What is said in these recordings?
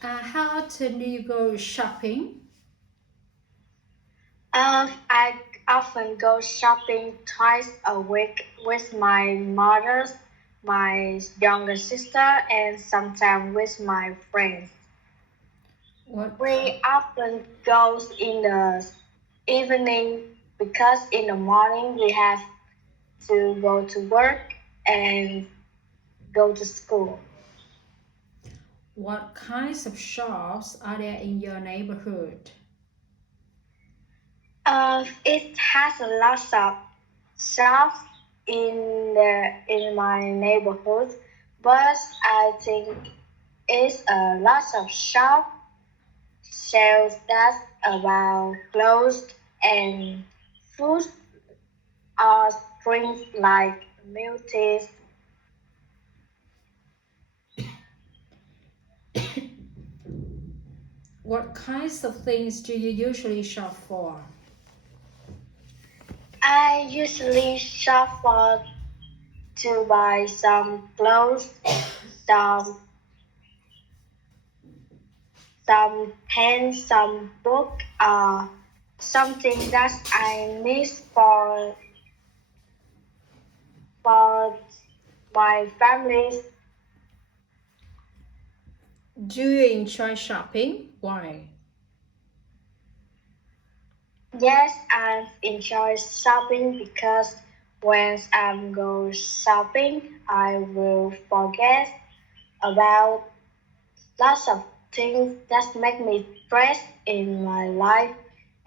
How often do you go shopping? I often go shopping twice a week with my mother, my younger sister, and sometimes with my friends. What? We often go in the evening because in the morning we have to go to work and go to school. What kinds of shops are there in your neighborhood? It has a lot of shops in my neighborhood, but I think it's a lot of shop shells that about clothes and food or drinks like milk tea. What kinds of things do you usually shop for? I usually shop for to buy some clothes, some some pens, some book, something that I need for my family. Do you enjoy shopping? Why? Yes, I enjoy shopping because when I go shopping, I will forget about lots of things that make me stress in my life,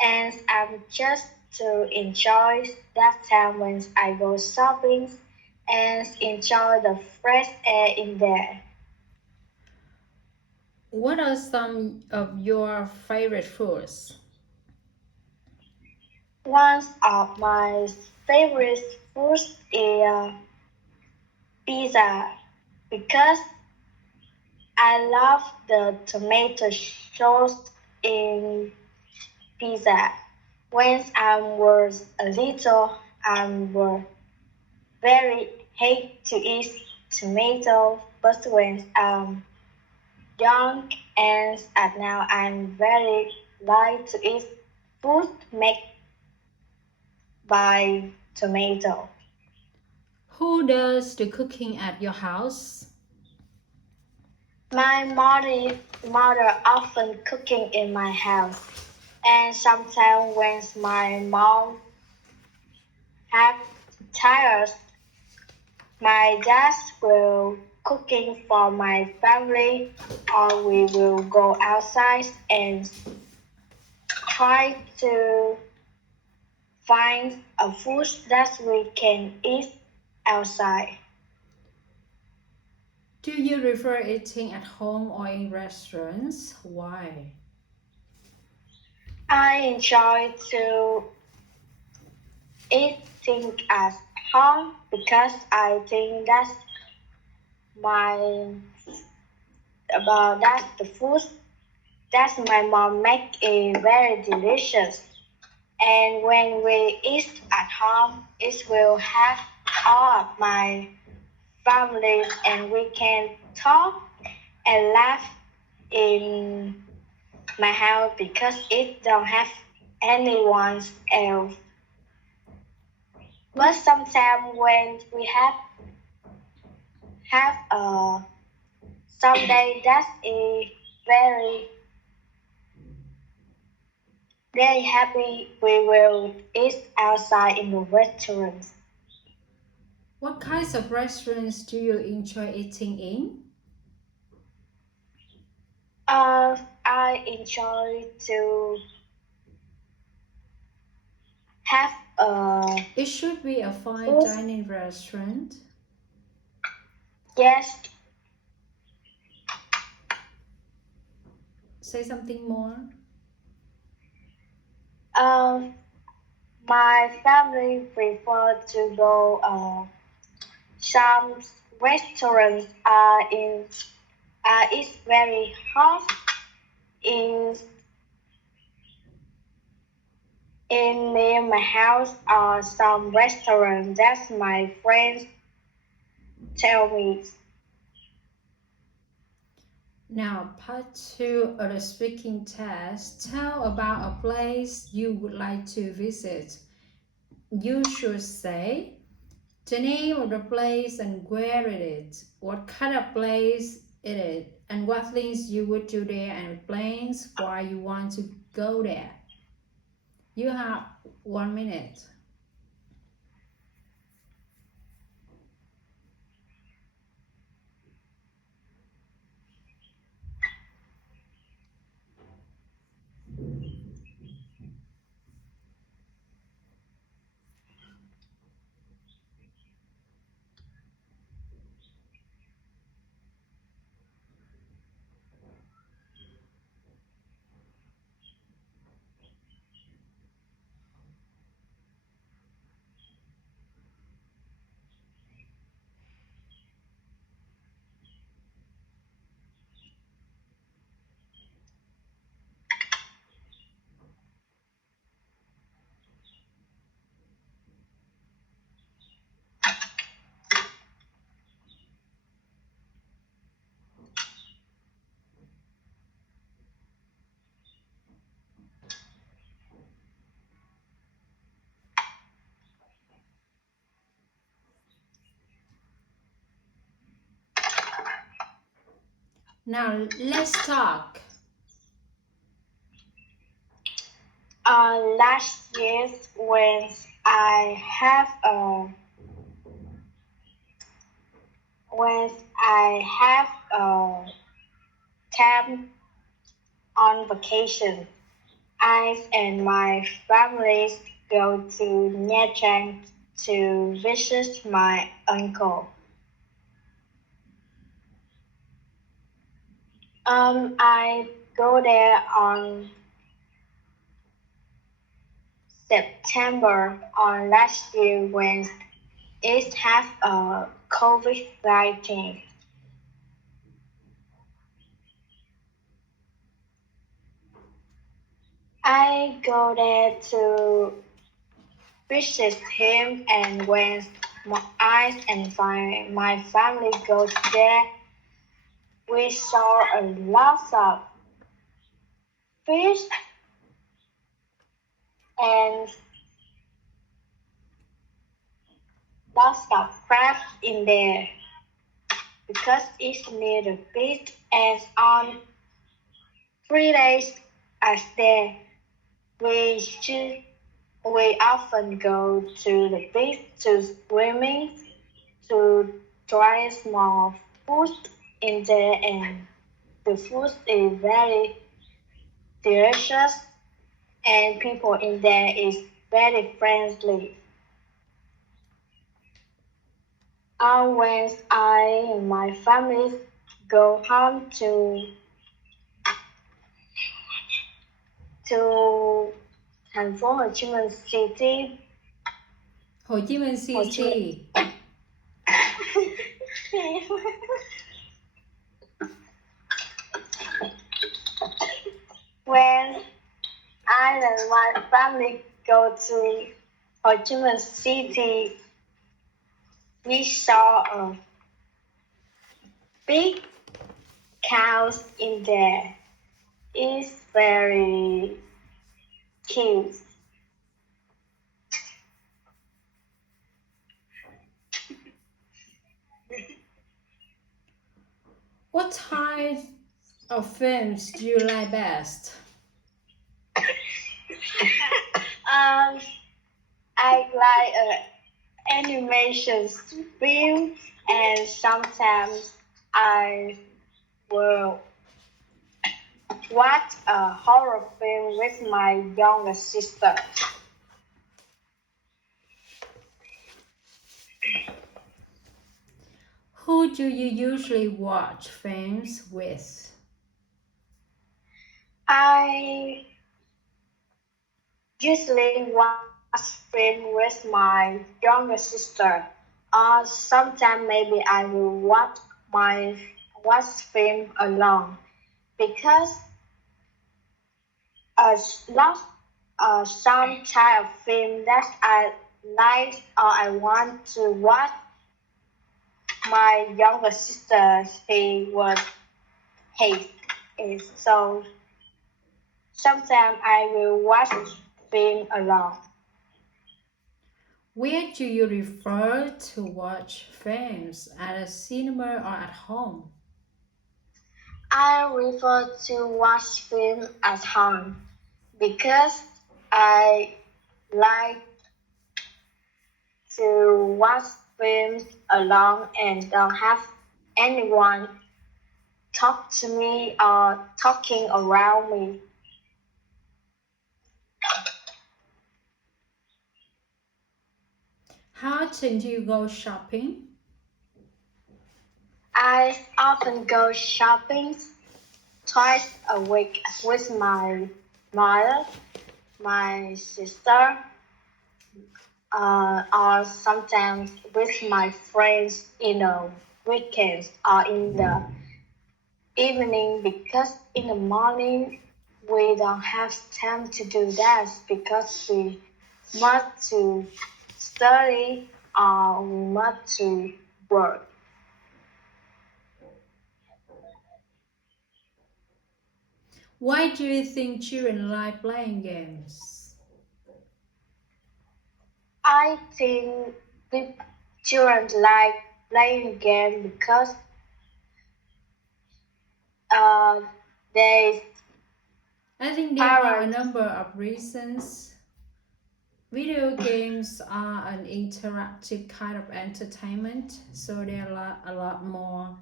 and I'm just to enjoy that time when I go shopping and enjoy the fresh air in there. What are some of your favorite foods? One of my favorite foods is pizza because I love the tomato sauce in pizza. When I was a little, I was very hate to eat tomato, but when I'm young and now I'm very like to eat food made by tomato. Who does the cooking at your house? My mother often cooking in my house, and sometimes when my mom have tired, my dad will cooking for my family, or we will go outside and try to find a food that we can eat outside. Do you prefer eating at home or in restaurants? Why? I enjoy to eating at home because I think my that's the food that my mom make is very delicious. And when we eat at home, it will have all of my family and we can talk and laugh in my house because it don't have anyone else. But What sometimes when we have a someday that is very very happy, we will eat outside in the restaurant. what kinds of restaurants do you enjoy eating in? I enjoy to have a It should be a fine food. dining restaurant. Yes, Say something more. um, my family prefer to go some restaurants are in it's very hot in near my house are some restaurants that my friends tell me. Now, part two of the speaking test. Tell about a place you would like to visit. You should say the name of the place and where it is, what kind of place it is, and what things you would do there, and explains why you want to go there. You have 1 minute. Now let's talk. Last year when I have a when I have a time on vacation, I and my family go to Nha Trang to visit my uncle. I go there on September on last year when it has a COVID-19. I go there to visit him, and when my family goes there, we saw a lot of fish and lots of crabs in there because it's near the beach. And on 3 days as there, we should we often go to the beach to swimming, to try small food in there, and the food is very delicious, and people in there is very friendly. When I and my family go home to thành phố Hồ Chí Minh City. Hồ Chí Minh City. When I and my family go to Ho Chi Minh City, we saw a big cows in there. It's very cute. What type of films do you like best? I like animation film, and sometimes I will watch a horror film with my younger sister. Who do you usually watch films with? I usually watch film with my younger sister, or sometimes maybe I will watch film alone because a lot some type of film that I like or I want to watch. My younger sister, she would hate it. So sometimes I will watch film alone. Where do you prefer to watch films? At a cinema or at home? I prefer to watch film at home because I like to watch films alone and don't have anyone talk to me or talking around me. How often do you go shopping? I often go shopping twice a week with my mother, my sister, or sometimes with my friends in the weekends or in the evening because in the morning we don't have time to do that because we must to study or we must to work. Why do you think children like playing games? I think the children like playing games because uh, their I think there are a parents. number of reasons. Video games are an interactive kind of entertainment, so they are a lot more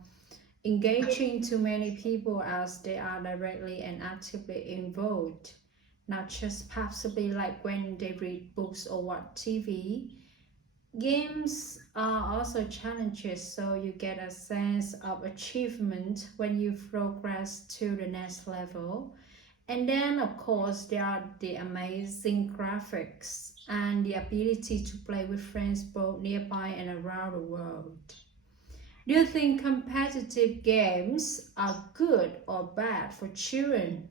engaging to many people as they are directly and actively involved, not just passively like when they read books or watch TV. Games are also challenges, so you get a sense of achievement when you progress to the next level. And then, of course, there are the amazing graphics and the ability to play with friends both nearby and around the world. Do you think competitive games are good or bad for children?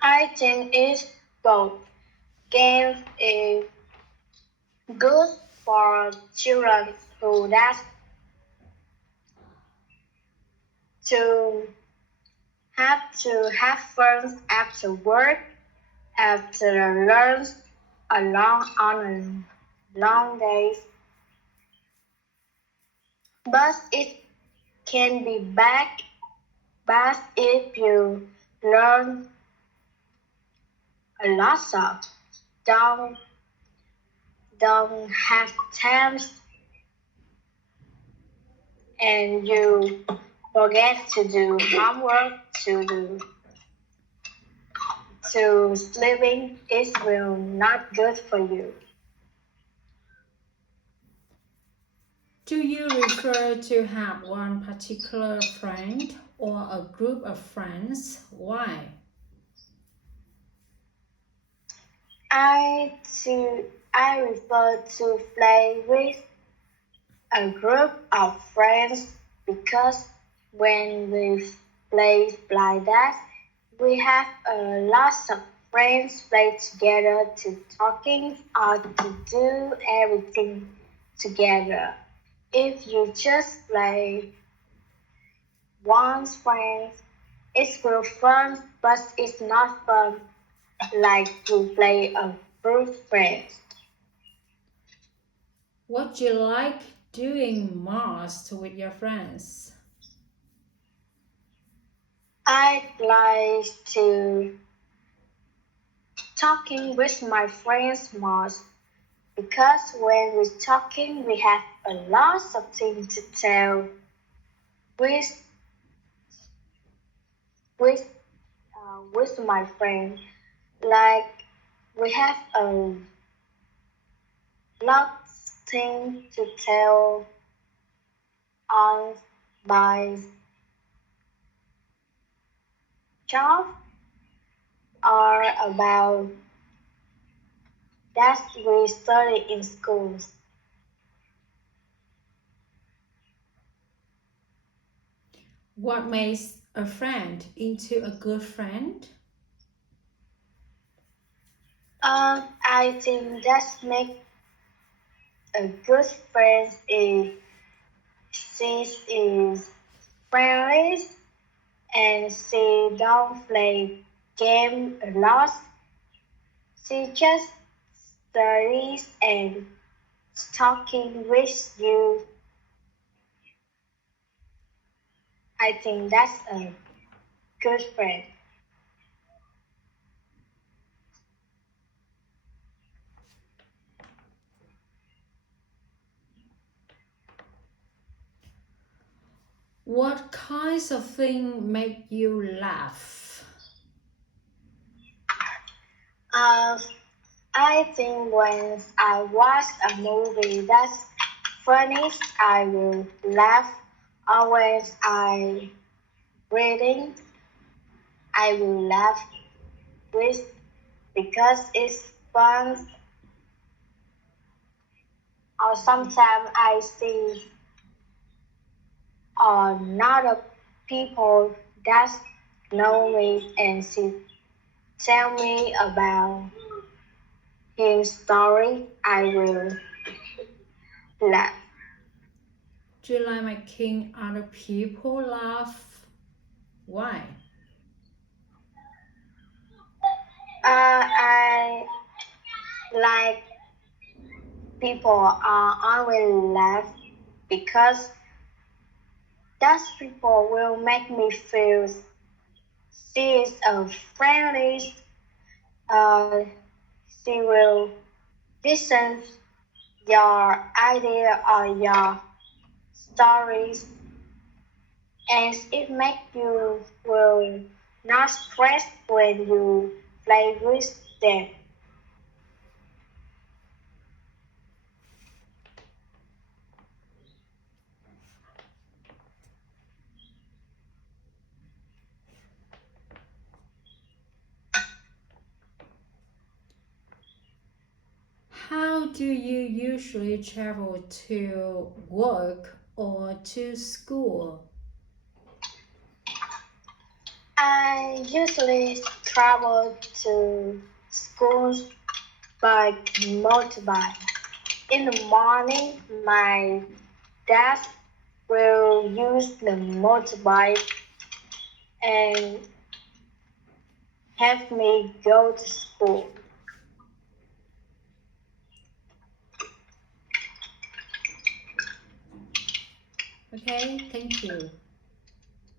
I think it's both. Games is good for children who like to have fun after work, after lunch, a long day. But it can be bad if you learn a lot of don't don't have time and you forget to do homework to sleeping. It will not good for you. Do you refer to have one particular friend or a group of friends? Why? I prefer to play with a group of friends because when we play like that, we have a lot of friends play together to talking or to do everything together. If you just play one friend, it's will fun, but it's not fun like to play a group friends. What do you like doing most with your friends? I like to talking with my friends most because when we're talking, we have a lot of things to tell with with with my friend. Like we have a lot of things to tell on by job or about that we study in schools. What makes a friend into a good friend? I think that make a good friend is She is friendly and she don't play game a lot. She just studies and talking with you. I think that's a good friend. What kinds of things make you laugh? Uh, I think when I watch a movie that's funny, I will laugh. Or when I reading, I will laugh with because it's fun. Or sometimes I see another people that know me and she tell me about his story. I will laugh. Do you like making other people laugh? Why? I like people are always laugh because those people will make me feel she is a friendly. Uh, she will listen your idea or your stories, and it make you will not stress when you play with them. How do you usually travel to work or to school? I usually travel to schools by motorbike. In the morning, my dad will use the motorbike and have me go to school. Okay, thank you.